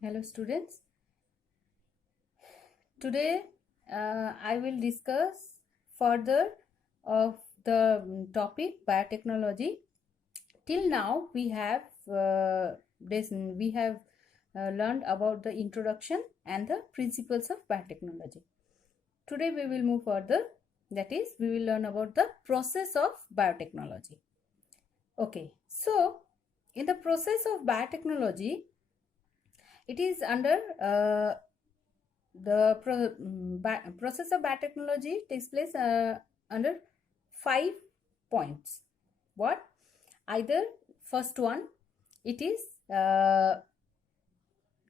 Hello students. Today I will discuss further of the topic biotechnology. Till now we have learned about the introduction and the principles of biotechnology. Today we will move further, that is we will learn about the process of biotechnology. Okay, so in the process of biotechnology, it is under process of biotechnology takes place under 5 points. What? Either first one, it is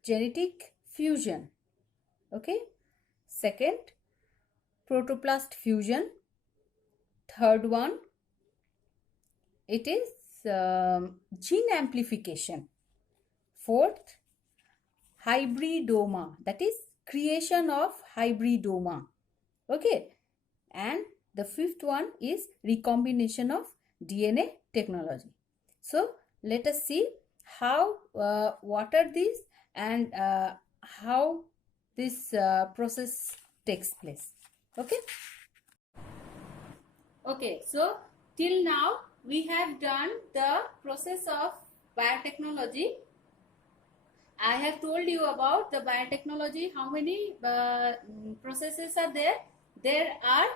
genetic fusion. Okay. Second, protoplast fusion. Third one, it is gene amplification. Fourth, hybridoma, that is creation of hybridoma. Okay. And the fifth one is recombination of DNA technology. So let us see how what are these and how this process takes place. Okay. Okay, so till now we have done the process of biotechnology. I have told you about the biotechnology. How many processes are there? There are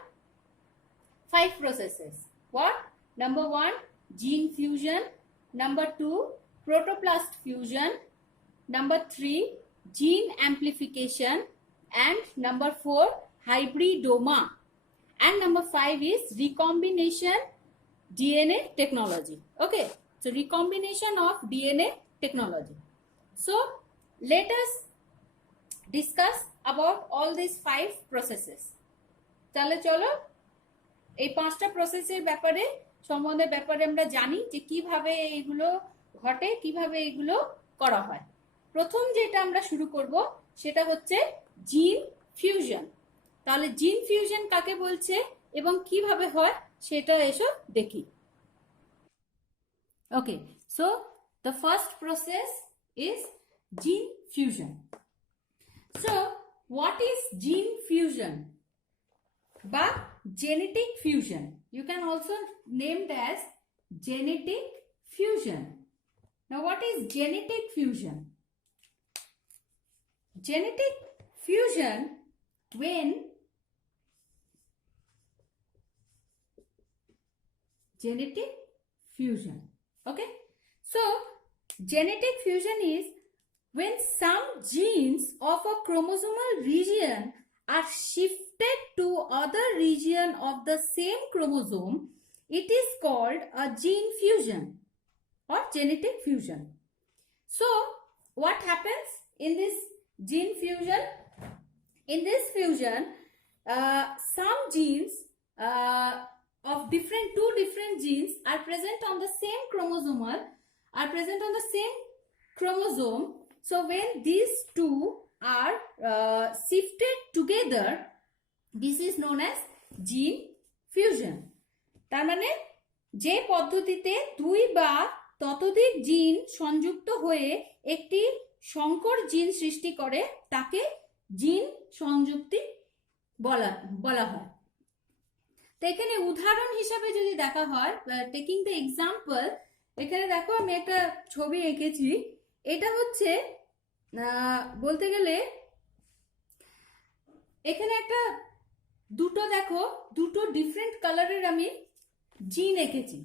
5 processes. What? Number 1, gene fusion. Number 2, protoplast fusion. Number 3, gene amplification. And number 4, hybridoma. And number 5 is recombination DNA technology. Okay, so recombination of DNA technology. So let us discuss about all these 5 processes. তাহলে চলো এই 5টা প্রসেসের ব্যাপারে আমরা জানি যে কিভাবে এগুলো ঘটে, কিভাবে এগুলো করা হয়। প্রথম যেটা আমরা শুরু করব সেটা হচ্ছে জিন ফিউশন। তাহলে জিন ফিউশন কাকে বলছে এবং কিভাবে হয় সেটা এসো দেখি। Okay, so the first process is gene fusion. So what is gene fusion? Ba genetic fusion. You can also name it as genetic fusion. Now what is genetic fusion? Genetic fusion when genetic fusion. Okay, so genetic fusion is when some genes of a chromosomal region are shifted to other region of the same chromosome. It is called a gene fusion or genetic fusion. So what happens in this gene fusion? In this fusion, some genes of two different genes are present on the same chromosome. So when these two are shifted together, this is known as gene fusion. তার মানে যে পদ্ধতিতে দুই বা ততোধিক জিন সংযুক্ত হয়ে একটি সংকর জিন সৃষ্টি করে তাকে জিন সংযুক্তি বলা হয়। তো এখানে উদাহরণ হিসাবে যদি দেখা হয়, টেকিং দ্য এক্সাম্পল, এখানে দেখো আমি একটা ছবি এঁকেছি। এটা হচ্ছে বলতে গেলে এখানে একটা দুটো ডিফারেন্ট কালারের আমি জিন এঁকেছি,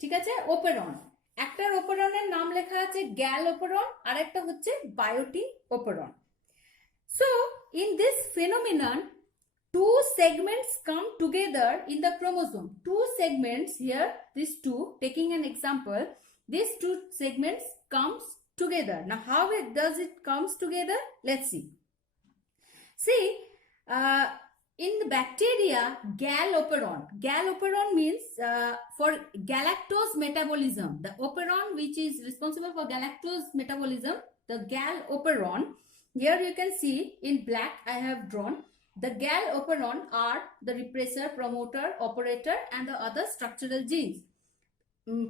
ঠিক আছে, ওপেরন। একটার ওপেরনের নাম লেখা আছে গ্যাল ওপেরন, আর একটা হচ্ছে বায়োটিন operon. So in this phenomenon, two segments come together in the chromosome. Two segments here, these two, taking an example, these two segments comes together. Now how does it comes together? Let's see. See, in the bacteria, gal operon means for galactose metabolism. The operon which is responsible for galactose metabolism, the gal operon. Here you can see in black I have drawn. The gal operon are the repressor, promoter, operator and the other structural genes.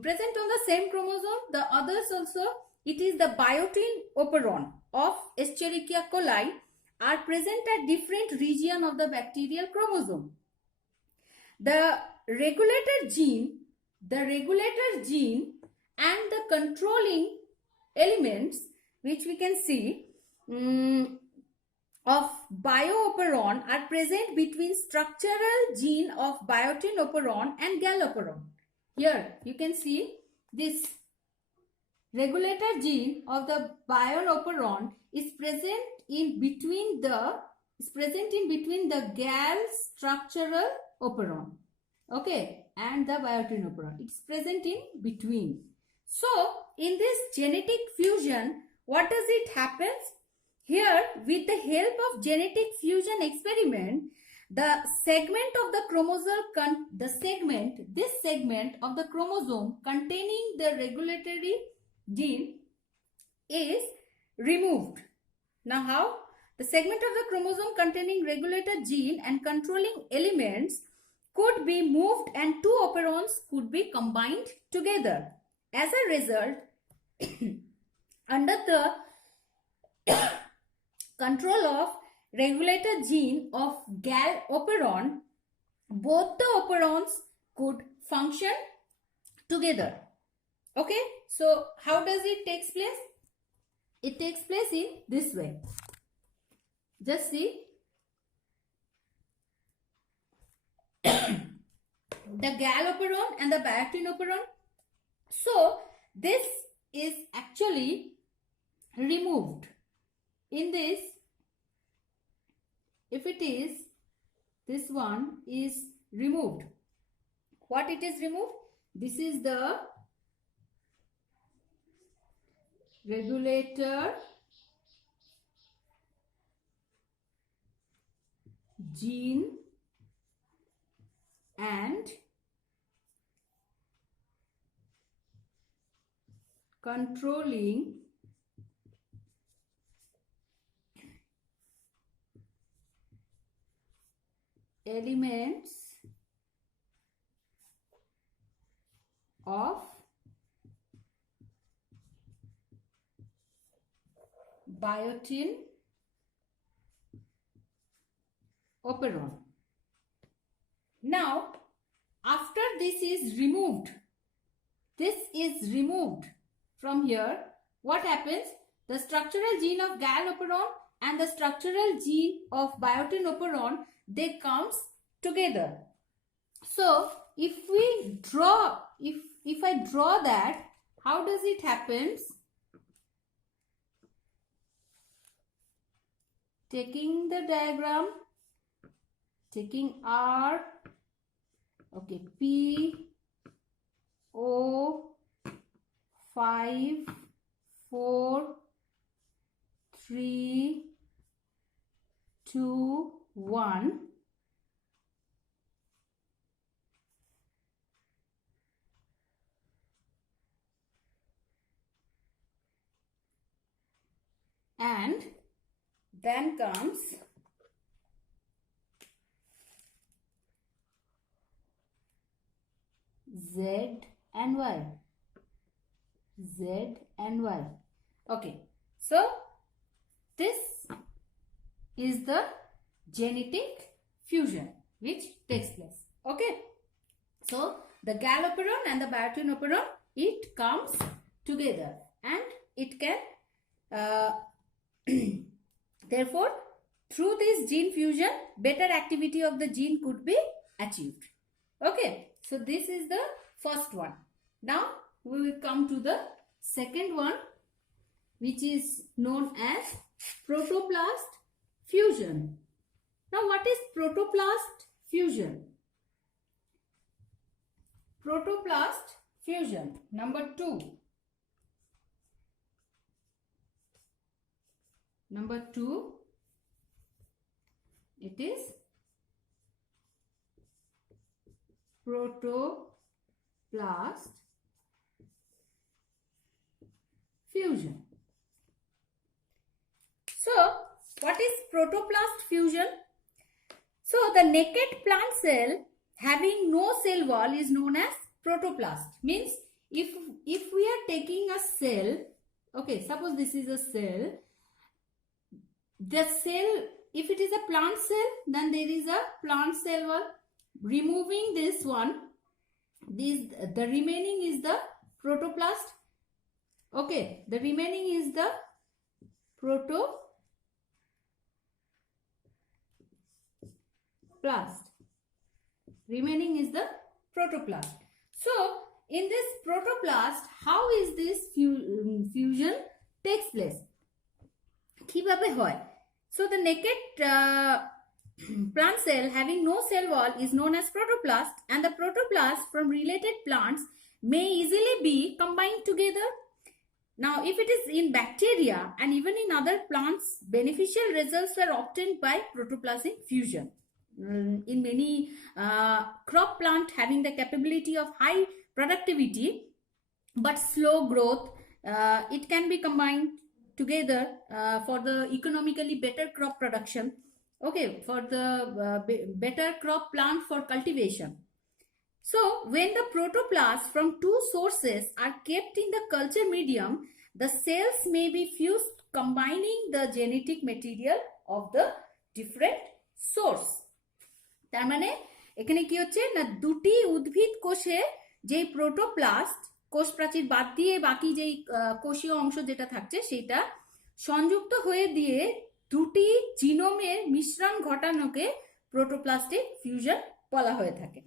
Present on the same chromosome, the others also it is the biotin operon of Escherichia coli are present at different region of the bacterial chromosome. The regulator gene and the controlling elements, which we can see of bio-operon, are present between structural gene of biotin operon and gal-operon. Here you can see this regulator gene of the bio-operon is present in between the gal structural operon, okay, and the biotin operon. It's present in between. So in this genetic fusion, what does it happens? Here, with the help of genetic fusion experiment, the segment of the chromosome, this segment of the chromosome containing the regulatory gene is removed. Now how? The segment of the chromosome containing regulator gene and controlling elements could be moved and two operons could be combined together. As a result, under the control of regulator gene of gal operon, both the operons could function together. Okay, so how does it take place? It takes place in this way. Just see. The gal operon and the biotin operon. So this is actually removed. In this, if it is, this one is removed. What it is removed? This is the regulator gene and controlling elements of biotin operon. Now, after this is removed from here, what happens? The structural gene of gal operon and the structural gene of biotin operon, they comes together. So if I draw that, how does it happens? Taking the diagram, taking R, okay, P, O, 5, 4, 3, 2, 1. And then comes Z and Y. Z and Y. Okay. So this is the genetic fusion which takes place. Okay. So the gal operon and the biotin operon, it comes together and it can therefore, through this gene fusion, better activity of the gene could be achieved. Okay, so this is the first one. Now, we will come to the second one, which is known as protoplast fusion. Now, what is protoplast fusion? Protoplast fusion, number 2. Number 2, it is protoplast fusion. So, what is protoplast fusion? So, the naked plant cell having no cell wall is known as protoplast. Means, if we are taking a cell Okay, suppose this is a cell. The cell, if it is a plant cell, then there is a plant cell wall. Removing this one, the remaining is the protoplast. Okay, the remaining is the protoplast. Remaining is the protoplast. So in this protoplast, how is this fusion takes place? কিভাবে হয়? So the naked plant cell having no cell wall is known as protoplast, and the protoplast from related plants may easily be combined together. Now, if it is in bacteria and even in other plants, beneficial results are obtained by protoplasmic fusion. In many crop plant having the capability of high productivity but slow growth, it can be combined together for the economically better crop production. Okay, for the better crop plant for cultivation. So when the protoplasts from two sources are kept in the culture medium, the cells may be fused, combining the genetic material of the different source. তার মানে এখানে কি হচ্ছে না, দুটি উদ্ভিদ কোষে যে প্রোটোপ্লাস্ট, কোষ প্রাচীর বাদ দিয়ে বাকি যেই কোষীয় অংশ যেটা থাকছে সেটা সংযুক্ত হয়ে দিয়ে দুটি জিনোমের মিশ্রণ ঘটানোকে প্রোটোপ্লাস্টিক ফিউশন বলা হয়ে থাকে।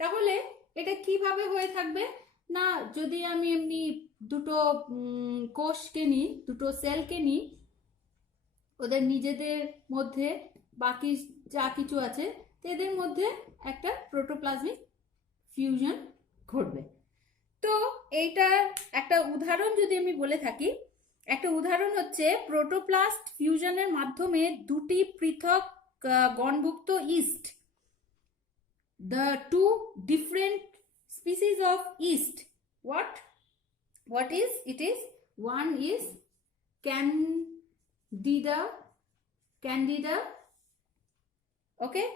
তাহলে এটা কিভাবে হয়ে থাকবে না, যদি আমি এমনি দুটো কোষকে নিই, দুটো সেলকে নিই, ওদের নিজেদের মধ্যে বাকি যা কিছু আছে এদের মধ্যে একটা প্রোটোপ্লাজমিক ফিউশন ঘটবে। তো এইটার একটা উদাহরণ যদি আমি বলে থাকি, একটা উদাহরণ হচ্ছে প্রোটোপ্লাস্ট ফিউশনের মাধ্যমে দুটি পৃথক গণভুক্ত east, the two different species of yeast, what is it is, one is candida, okay,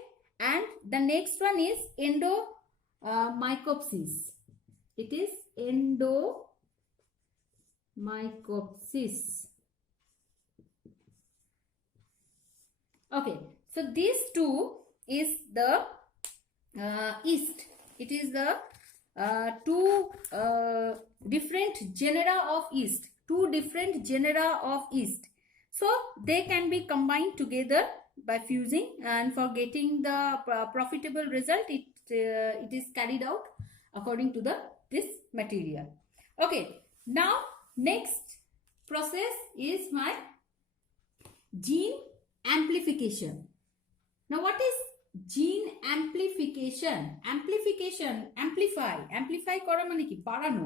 and the next one is endomycopsis. It is endomycopsis. Okay, so these two is the yeast. It is the two different genera of yeast, so they can be combined together by fusing, and for getting the profitable result, it is carried out according to this material. Okay, now next process is my gene amplification. Now what is gene amplification? amplify করা মানে কি, বাড়ানো,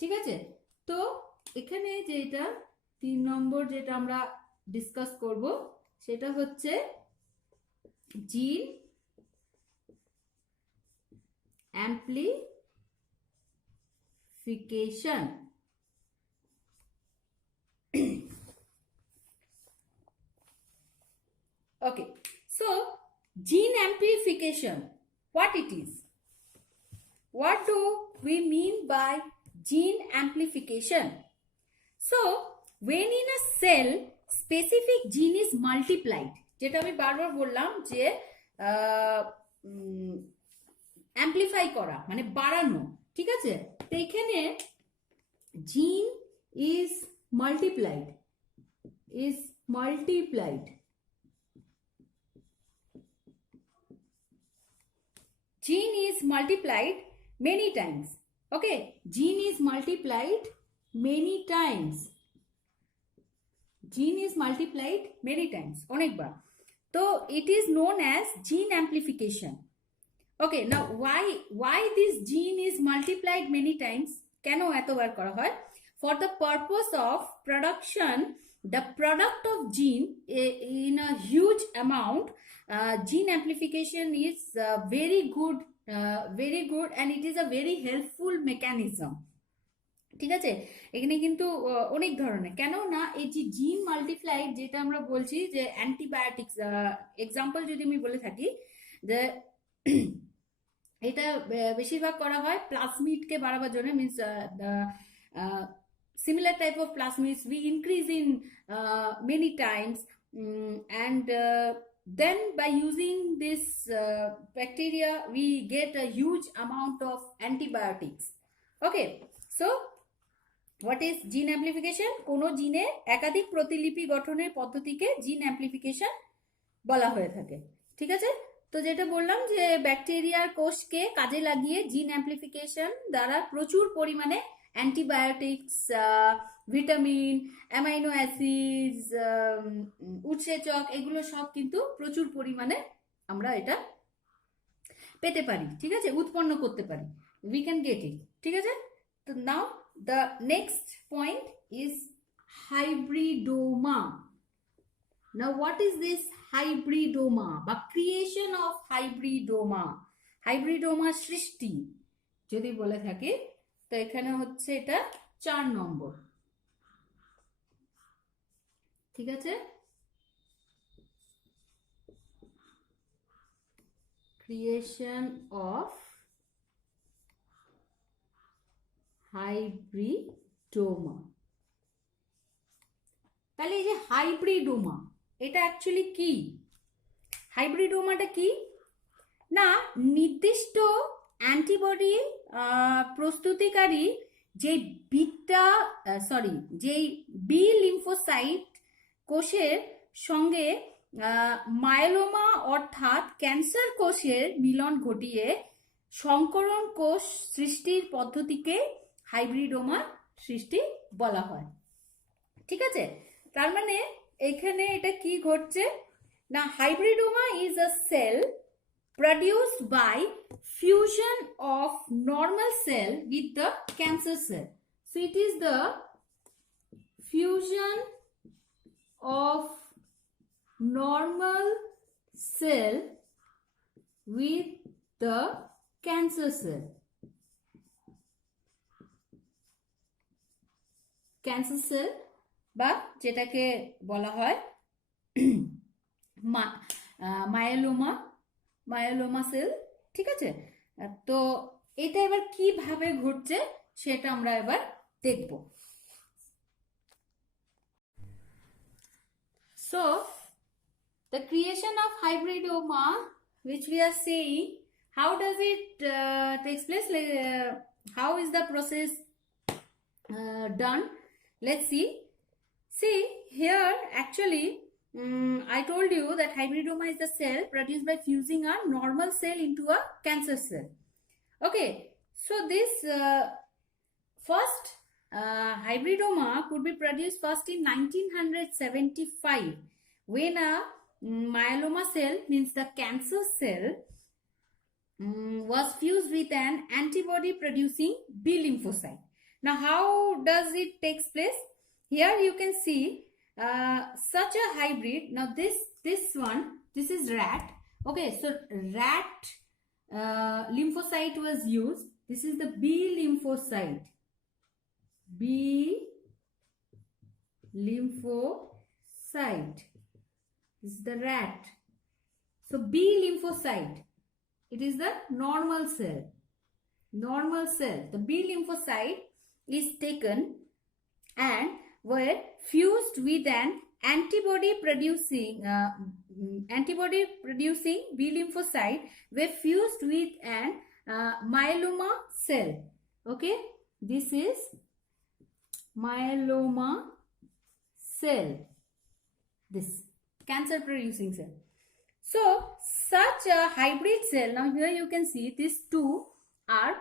ঠিক আছে। তো এখানে যেটা 3 নম্বর যেটা আমরা ডিসকাস করব সেটা হচ্ছে জিন amplification. Okay, so gene amplification, what it is? What do we mean by gene amplification? So when in a cell specific gene is multiplied, যেটা আমি বারবার বললাম যে amplify করা মানে বাড়ানো, ঠিক আছে। তো এখানে gene is multiplied, gene is multiplied many times. Okay, gene is multiplied many times, অনেকবার। তো it is known as gene amplification. Okay, now why this gene is multiplied many times, কেন এতবার করা হয়? For the purpose of production, the product of gene in a huge amount. Gene amplification is very good, and it is a very helpful mechanism. ঠিক আছে, এখানে কিন্তু অনেক ধরনের, কেন না এই যে জিন মাল্টিপ্লাইড যেটা আমরা বলছি যে অ্যান্টিবায়োটিক্স এক্সাম্পল যদি আমি বলে থাকি, যে এটা বেশিরভাগ করা হয় প্লাজমিডকে বাড়াবার জন্য, means similar type of plasmids we increase in many times, and then by using this bacteria we get a huge amount of antibiotics. Okay, so what is gene amplification? কোনো জিনের একাধিক প্রতিলিপি গঠনের পদ্ধতিকে জিন অ্যাম্প্লিফিকেশন বলা হয়ে থাকে। ঠিক আছে, তো যেটা বললাম যে ব্যাকটেরিয়ার কোষকে কাজে লাগিয়ে জিন অ্যাম্প্লিফিকেশন দ্বারা প্রচুর পরিমাণে অ্যান্টিবায়োটিক্স, ভিটামিন, অ্যামাইনো অ্যাসিডস, উৎসেচক, এগুলো সব কিন্তু প্রচুর পরিমাণে আমরা এটা পেতে পারি। ঠিক আছে, উৎপন্ন করতে পারি, উই ক্যান গেট ইট। ঠিক আছে, তো নাও the next point is hybridoma. Now what is this hybridoma বা creation of hybridoma? hybridoma সৃষ্টি যদি বলে থাকে তো এখানে হচ্ছে এটা 4 নম্বর। ঠিক আছে, creation of হাইব্রিডোমা। তাহলে এই যে হাইব্রিডোমা, এটা অ্যাকচুয়ালি কি? হাইব্রিডোমাটা কি না, নির্দিষ্ট অ্যান্টিবডি প্রস্তুতিকারী যে যেই বি লিম্ফোসাইট কোষের সঙ্গে মায়োলোমা অর্থাৎ ক্যান্সার কোষের মিলন ঘটিয়ে সংকরণ কোষ সৃষ্টির পদ্ধতিকে হাইব্রিডোমা সৃষ্টি বলা হয়। ঠিক আছে, তার মানে এখানে এটা কি ঘটছে না, hybridoma is a cell produced by fusion of normal cell with the cancer cell. So it is the fusion of normal cell with the cancer cell. Cancer cell বা যেটাকে বলা হয় মায়োলোমা সেল। ঠিক আছে, তো এটা এবার কিভাবে ঘটছে সেটা আমরা এবার দেখব। So the creation of hybridoma, which we are saying, how does it takes place? How is the process done? Let's see. See here, actually I told you that hybridoma is the cell produced by fusing a normal cell into a cancer cell. Okay, so this first hybridoma could be produced first in 1975 when a myeloma cell, means the cancer cell, was fused with an antibody producing B lymphocyte. Now how does it takes place? Here you can see such a hybrid. Now this one, this is rat. Okay, so rat lymphocyte was used. This is the B lymphocyte. B lymphocyte. This is the rat. So B lymphocyte, it is the normal cell. Normal cell. The B lymphocyte is taken and were fused with an antibody producing B lymphocyte, were fused with an myeloma cell. Okay, this is myeloma cell, this cancer producing cell. So such a hybrid cell, now here you can see these two are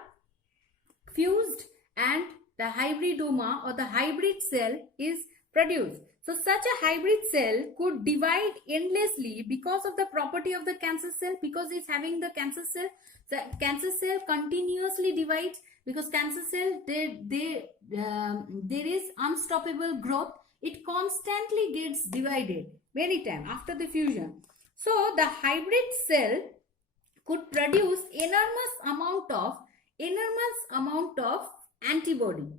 fused and the hybridoma or the hybrid cell is produced. So such a hybrid cell could divide endlessly because of the property of the cancer cell, because it's having the cancer cell. The cancer cell continuously divides because cancer cell there is unstoppable growth. It constantly gets divided many times after the fusion. So the hybrid cell could produce enormous amount of antibody.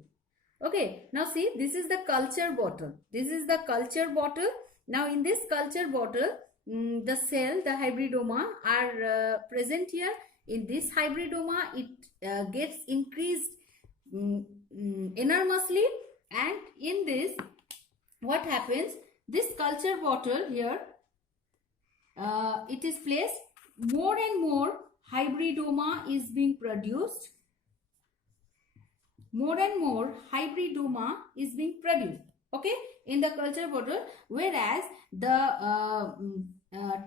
Okay, now see, this is the culture bottle. This is the culture bottle. Now in this culture bottle, the cell, the hybridoma are present here. In this hybridoma, it gets increased enormously, And in this, what happens, this culture bottle here, it is placed, more and more hybridoma is being produced, more and more hybridoma is being produced, okay, in the culture bottle, whereas the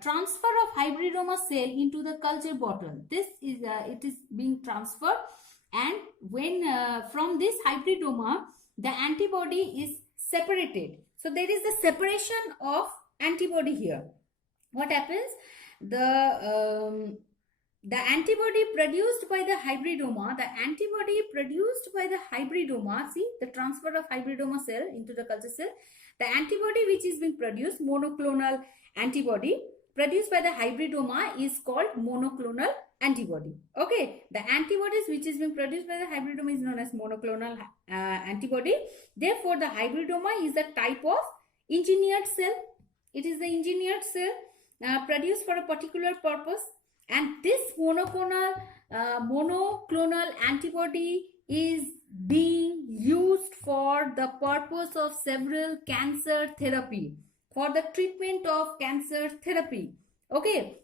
transfer of hybridoma cell into the culture bottle, this is it is being transferred, and when from this hybridoma the antibody is separated, so there is the separation of antibody here. What happens, the antibody produced by the hybridoma, see the transfer of hybridoma cell into the culture cell, the antibody which is being produced, monoclonal antibody produced by the hybridoma is called monoclonal antibody. Okay, the antibodies which is being produced by the hybridoma is known as monoclonal antibody. Therefore, the hybridoma is a type of engineered cell. It is the engineered cell produced for a particular purpose. And this monoclonal antibody is being used for the purpose of several cancer therapy, for the treatment of cancer therapy. Okay,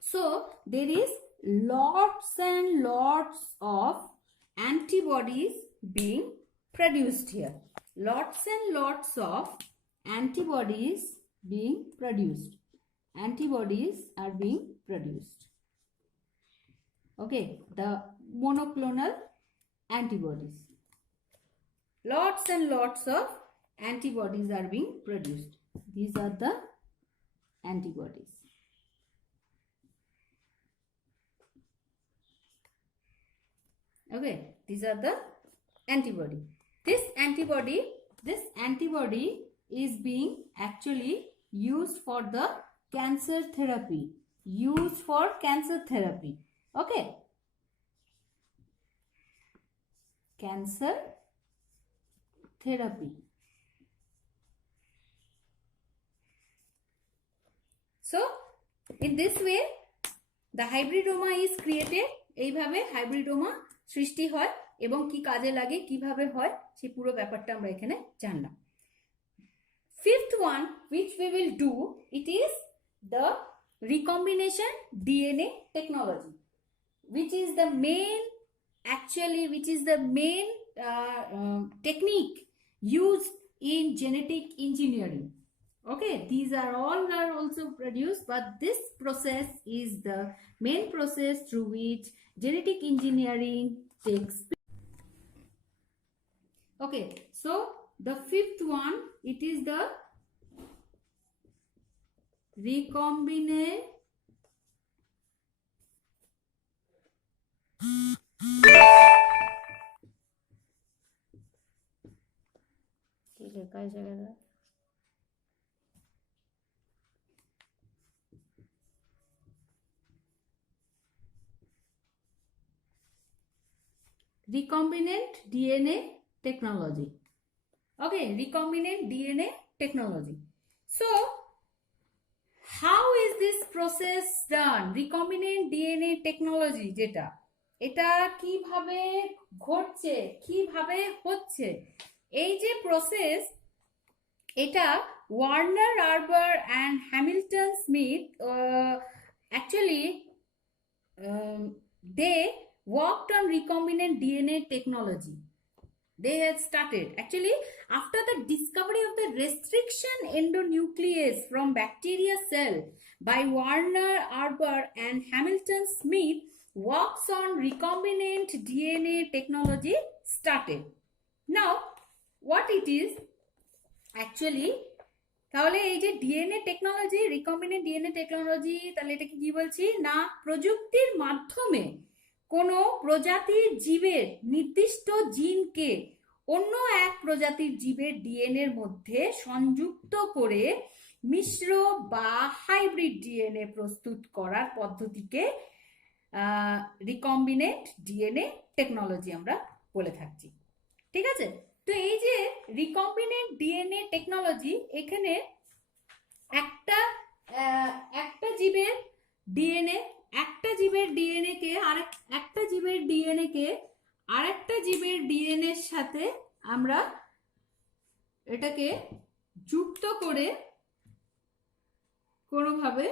so there is lots and lots of antibodies being produced here. Lots and lots of antibodies being produced. Antibodies are being produced. Okay, the monoclonal antibodies. Lots and lots of antibodies are being produced. These are the antibodies. Okay, these are the antibody. This antibody is being actually used for the cancer therapy. Okay, cancer therapy. So in this way the hybridoma is created. এইভাবে hybridoma সৃষ্টি হয় এবং কি কাজে লাগে, কিভাবে হয়, সেই পুরো ব্যাপারটা আমরা এখানে জানলাম। Fifth one which we will do, it is the recombination DNA technology, which is the main technique used in genetic engineering. Okay, these are also produced, but this process is the main process through which genetic engineering takes place. Okay, so the fifth one, it is the recombinant recombinant DNA technology. Okay, recombinant DNA technology. So how is this process done? Recombinant DNA technology যেটা, এটা কিভাবে ঘটছে, কিভাবে হচ্ছে, এই যে process, এটা Warner Arbor and Hamilton Smith actually they worked on recombinant DNA technology. They had started actually after the discovery of the restriction endonuclease from bacteria cell by Warner Arber and Hamilton Smith. Works on recombinant DNA technology started. Now what it is actually, তাহলে এই যে DNA technology, recombinant DNA technology, তাহলে এটাকে কি বলছি না, প্রযুক্তির মাধ্যমে কোনো প্রজাতির জীবের নির্দিষ্ট জিনকে অন্য এক প্রজাতির জীবের ডিএনএর মধ্যে সংযুক্ত করে মিশ্র বা হাইব্রিড ডিএনএ প্রস্তুত করার পদ্ধতিকে রিকম্বিনেন্ট ডিএনএ টেকনোলজি আমরা বলে থাকছি। ঠিক আছে, তো এই যে রিকম্বিনেন্ট ডিএনএ টেকনোলজি, এখানে একটা জীবের ডিএনএ কে আরেকটা জীবের ডিএনএর সাথে আমরা এটাকে যুক্ত করে কোনোভাবে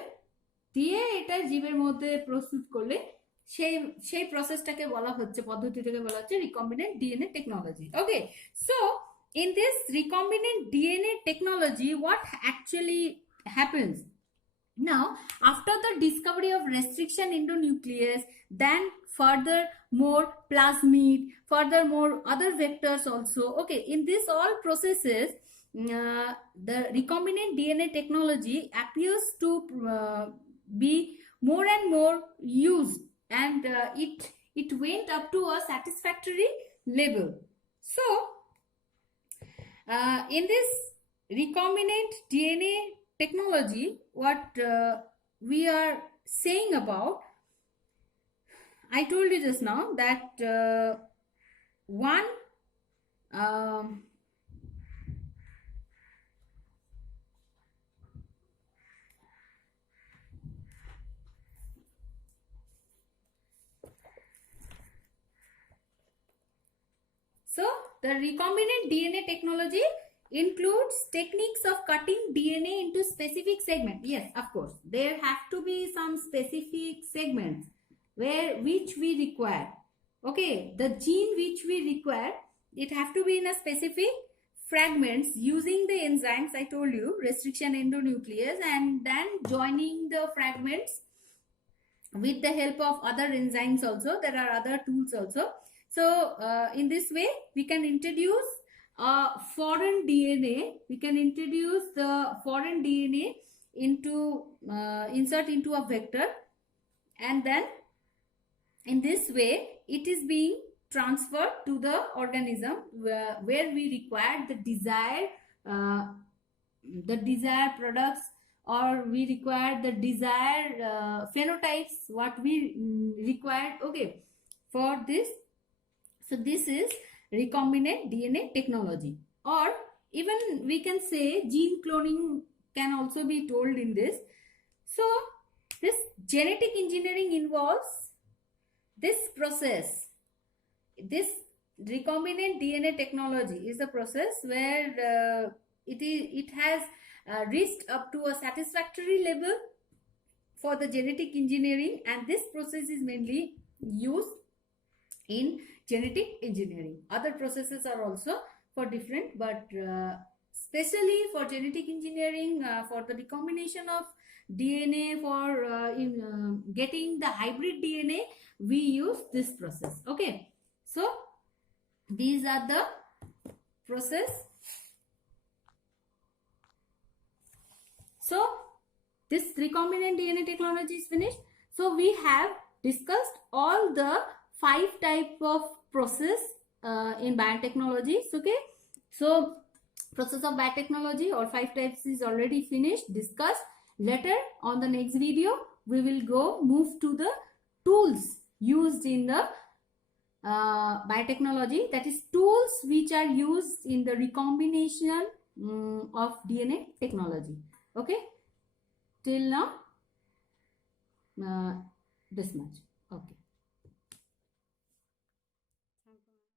দিয়ে এটা জীবের মধ্যে প্রস্তুত করলে সেই সেই প্রসেসটাকে বলা হচ্ছে, পদ্ধতিটাকে বলা হচ্ছে recombinant DNA technology. Okay, so in this recombinant DNA technology, what actually happens? Now, after the discovery of restriction endonuclease, then further more plasmid, further more other vectors also. Okay, in this all processes, the recombinant DNA technology appears to be more and more used, and it went up to a satisfactory level. So, in this recombinant DNA technology, what we are saying about, I told you just now that one so the recombinant DNA technology includes techniques of cutting DNA into specific segments. Yes, of course, there have to be some specific segments which we require. Okay, the gene which we require, it have to be in a specific fragments using the enzymes I told you, restriction endonuclease, and then joining the fragments with the help of other enzymes also. There are other tools also. So in this way we can introduce foreign DNA. We can introduce the foreign DNA into insert into a vector, and then in this way it is being transferred to the organism where we require the desired products, or we require the desired phenotypes what we require. Okay, for this. So this is recombinant DNA technology, or even we can say gene cloning can also be told in this. So this genetic engineering involves this process. This recombinant DNA technology is a process where it has reached up to a satisfactory level for the genetic engineering, and this process is mainly used in genetic engineering. Other processes are also for different, but especially for genetic engineering, for the recombination of DNA, for getting the hybrid DNA, we use this process. Okay, so these are the process. So this recombinant DNA technology is finished. So we have discussed all the 5 type of process in biotechnologies. Okay, so process of biotechnology or 5 types is already finished, discussed. Later on the next video we will move to the tools used in the biotechnology, that is tools which are used in the recombination of DNA technology. Okay, till now this much.